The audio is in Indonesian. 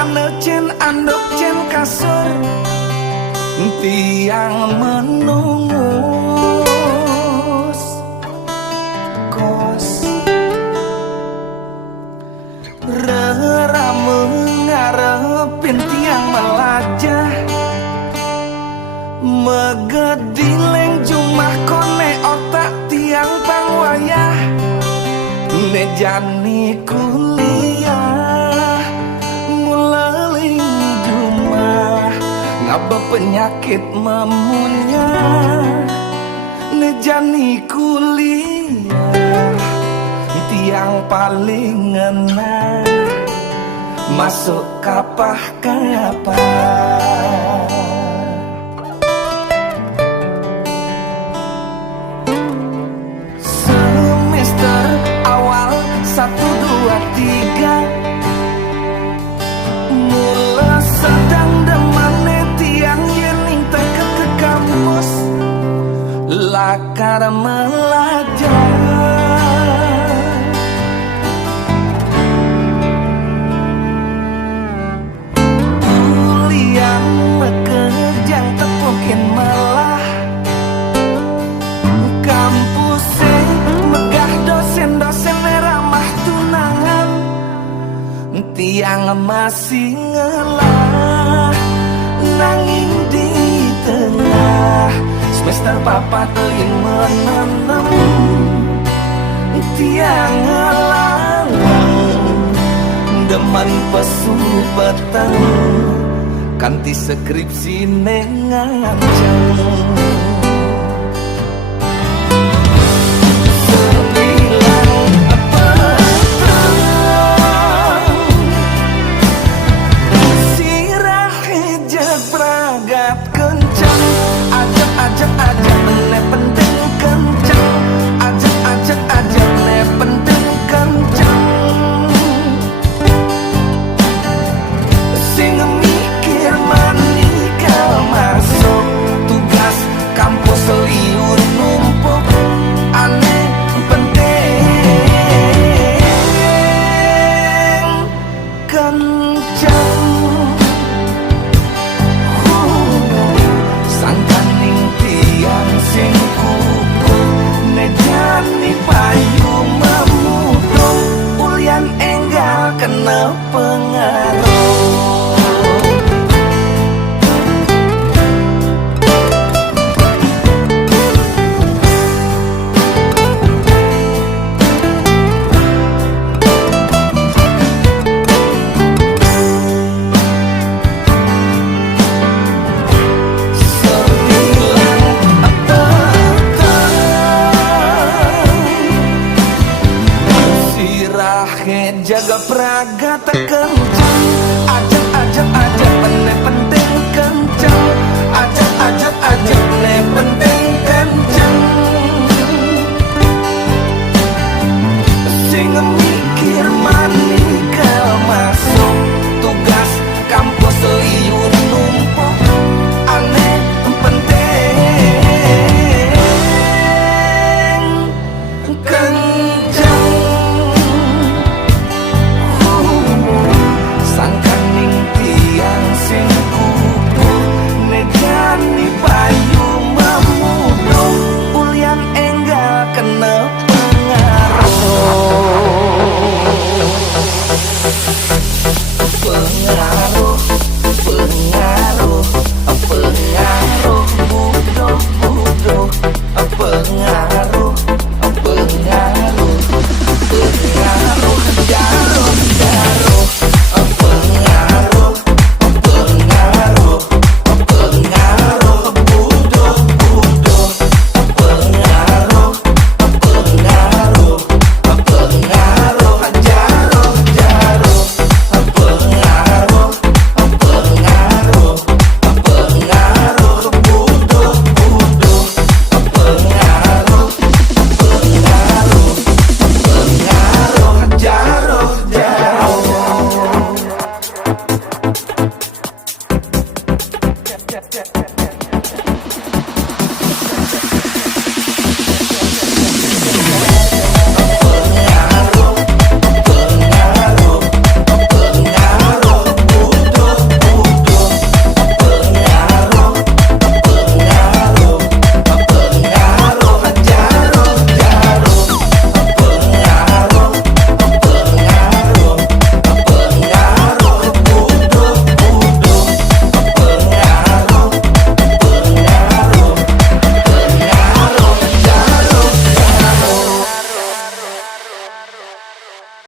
Manecen andok cen kasur tiang menungus kos rerame ngarepin tiang melajah megedileng jumah kone otak tiang pangwayah nejani kuliah mulaling jumah ngaba penyakit memunyah nejani kuliah tiang paling ngena masuk kapah-kapah. Semester awal 1, 2, 3 mula sedang demane tiang yening teket ke kampus lakar melajar kuliah mekerjang tepukin malah kampusnya megah dosen-dosen ramah tunangan tiang masih ngelah nanging di tengah semester papat yang menenam tiang ngelang demen pesu petang kanti skripsi nengancang kena pengaruh jaga praga tekencang